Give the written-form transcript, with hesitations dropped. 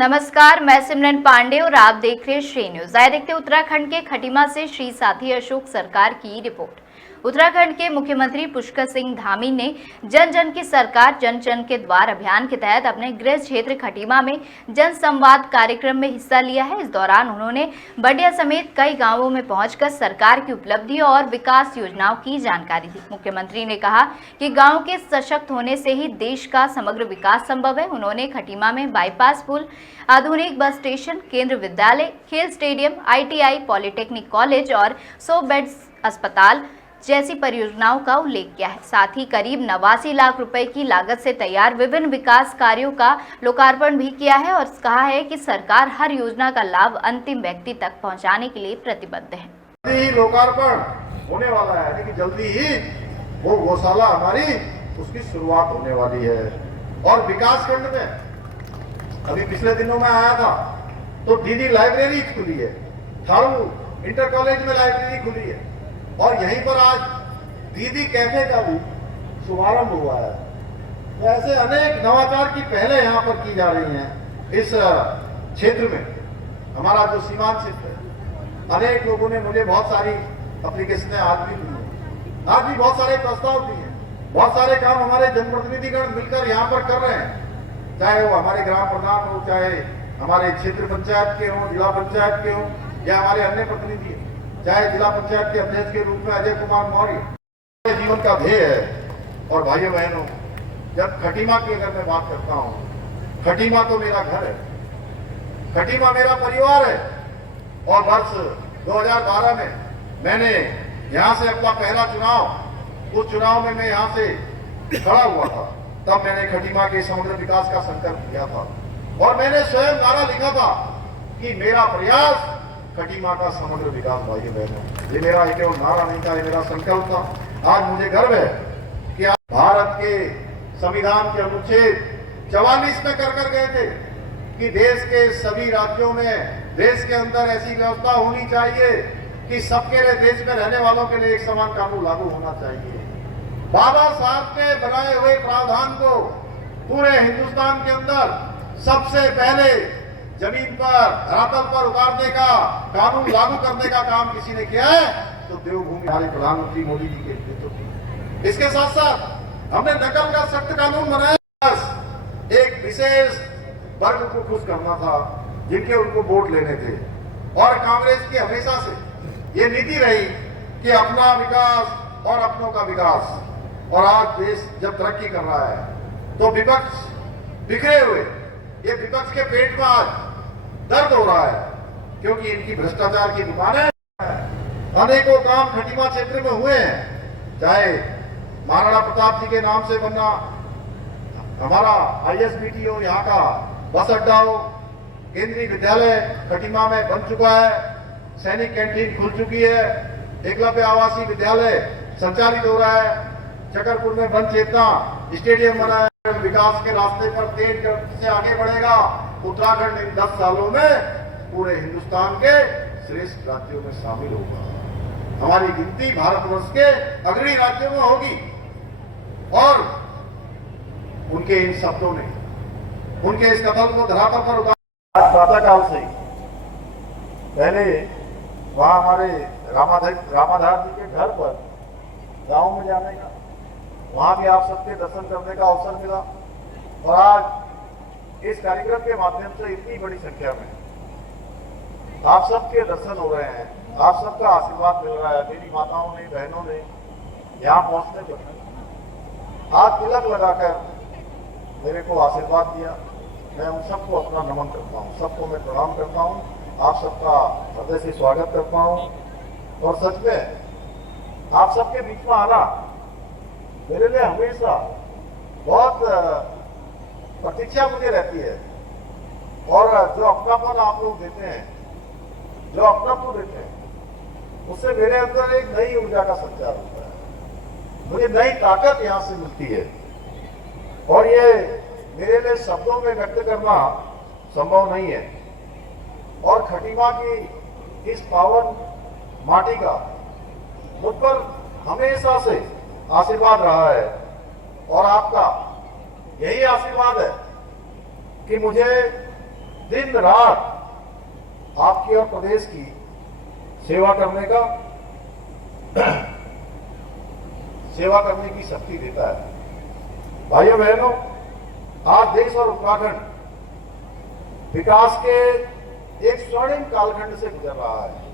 नमस्कार, मैं सिमरन पांडे और आप देख रहे हैं श्री न्यूज। आए देखते उत्तराखंड के खटीमा से श्री साथी अशोक सरकार की रिपोर्ट। उत्तराखंड के मुख्यमंत्री पुष्कर सिंह धामी ने जन जन की सरकार जन जन के द्वार अभियान के तहत अपने गृह क्षेत्र खटीमा में जन संवाद कार्यक्रम में हिस्सा लिया है। इस दौरान उन्होंने बडिया समेत कई गांवों में पहुंचकर सरकार की उपलब्धियों और विकास योजनाओं की जानकारी दी। मुख्यमंत्री ने कहा कि गाँव के सशक्त होने से ही देश का समग्र विकास संभव है। उन्होंने खटीमा में बाईपास पुल, आधुनिक बस स्टेशन, केंद्र विद्यालय, खेल स्टेडियम, ITI, पॉलिटेक्निक कॉलेज और 100 बेड्स अस्पताल जैसी परियोजनाओं का उल्लेख किया है। साथ ही करीब 89 लाख रुपए की लागत से तैयार विभिन्न विकास कार्यों का लोकार्पण भी किया है और कहा है कि सरकार हर योजना का लाभ अंतिम व्यक्ति तक पहुंचाने के लिए प्रतिबद्ध है। लोकार्पण होने वाला है, यानी कि जल्दी ही वो गौशाला हमारी उसकी शुरुआत होने वाली है। और विकास खंड में अभी पिछले दिनों में आया था तो दीदी लाइब्रेरी खुली है, थारू इंटर कॉलेज में लाइब्रेरी खुली है और यहीं पर आज दीदी कैफे का भी शुभारंभ हुआ है। तो ऐसे अनेक नवाचार की पहले यहाँ पर की जा रही हैं। इस क्षेत्र में हमारा जो सीमांत क्षेत्र है, अनेक लोगों ने मुझे बहुत सारी एप्लीकेशनें आज भी दी हैं, आज भी बहुत सारे प्रस्ताव दिए हैं, बहुत सारे काम हमारे जनप्रतिनिधिगण मिलकर यहाँ पर कर रहे हैं, चाहे वो हमारे ग्राम प्रधान हो, चाहे हमारे क्षेत्र पंचायत के हों, जिला पंचायत के हों, या हमारे अन्य प्रतिनिधि, चाहे जिला पंचायत के अध्यक्ष के रूप में अजय कुमार मौर्य। जीवन का ध्येय है। और भाइयों बहनों, जब खटीमा की अगर मैं बात करता हूँ, खटीमा तो मेरा घर है, खटीमा मेरा परिवार है। और वर्ष 2012 में मैंने यहाँ से अपना पहला चुनाव, उस चुनाव में मैं यहाँ से खड़ा हुआ था, तब मैंने खटीमा के समग्र विकास का संकल्प किया था और मैंने स्वयं नारा लिखा था कि मेरा प्रयास खटीमा का समग्र विकास। भाइयों बहनों, ये मेरा केवल नारा नहीं था, ये मेरा संकल्प था। आज मुझे गर्व है कि आज भारत के संविधान के अनुच्छेद 44 में कर गए थे कि देश के सभी राज्यों में, देश के अंदर ऐसी व्यवस्था होनी चाहिए कि सबके लिए, देश में रहने वालों के लिए एक समान कानून लागू होना चाहिए। बाबा साहब के बनाए हुए प्रावधान को पूरे हिंदुस्तान के अंदर सबसे पहले जमीन पर, धरातल पर उतारने का, कानून लागू करने का काम किसी ने किया है तो देवभूमि हमारे प्रधानमंत्री मोदी जी के नेतृत्व। इसके साथ साथ हमने नकल का सख्त कानून बनाया। एक विशेष वर्ग को खुश करना था जिनके उनको वोट लेने थे। और कांग्रेस की हमेशा से ये नीति रही कि अपना विकास और अपनों का विकास। और आज देश जब तरक्की कर रहा है तो विपक्ष बिखरे हुए, ये विपक्ष के पेट में आज दर्द हो रहा है क्योंकि इनकी भ्रष्टाचार की दुकानें। अनेकों काम खटीमा क्षेत्र में हुए हैं, चाहे महाराणा प्रताप जी के नाम से बनना हमारा ISBT हो, यहाँ का बस अड्डा हो, केंद्रीय विद्यालय खटीमा में बन चुका है, सैनिक कैंटीन खुल चुकी है, एकलव्य आवासीय विद्यालय संचालित हो रहा है, चकरपुर में वन चेतना स्टेडियम बना है। विकास के रास्ते पर तेज गति से आगे बढ़ेगा। उत्तराखंड इन 10 सालों में पूरे हिंदुस्तान के श्रेष्ठ राज्यों में शामिल होगा। हमारी गिनती भारतवर्ष के अग्रणी राज्यों में होगी। और उनके इन शब्दों ने, उनके इस कथन को धरातल पर उतारा। प्रातःकाल से पहले वहां हमारे रामाधार जी के घर पर गांव में जाने का, वहां भी आप सबके दर्शन करने का अवसर मिला। और आज इस कार्यक्रम के माध्यम से इतनी बड़ी संख्या में आप सबके दर्शन हो रहे हैं, आप सबका आशीर्वाद मिल रहा है। मेरी माताओं ने, बहनों ने यहाँ पहुंचने पर हाथ तिलक लगाकर मेरे को आशीर्वाद दिया। मैं उन सबको अपना नमन करता हूँ, सबको मैं प्रणाम करता हूँ, आप सबका हृदय से स्वागत करता हूँ। और सच में आप सबके बीच में आना मेरे लिए हमेशा बहुत प्रतीक्षा मुझे रहती है। और जो अपनापन आप लोग देते हैं, जो अपनापन देते हैं, उससे मेरे अंदर एक नई ऊर्जा का संचार होता है, मुझे नई ताकत यहाँ से मिलती है। और ये मेरे लिए शब्दों में व्यक्त करना संभव नहीं है। और खटीमा की इस पावन माटी का मुझ पर हमेशा से आशीर्वाद रहा है। और आपका यही आशीर्वाद है कि मुझे दिन रात आपकी और प्रदेश की सेवा करने का सेवा करने की शक्ति देता है। भाइयों बहनों, आज देश और उत्तराखंड विकास के एक स्वर्णिम कालखंड से गुजर रहा है।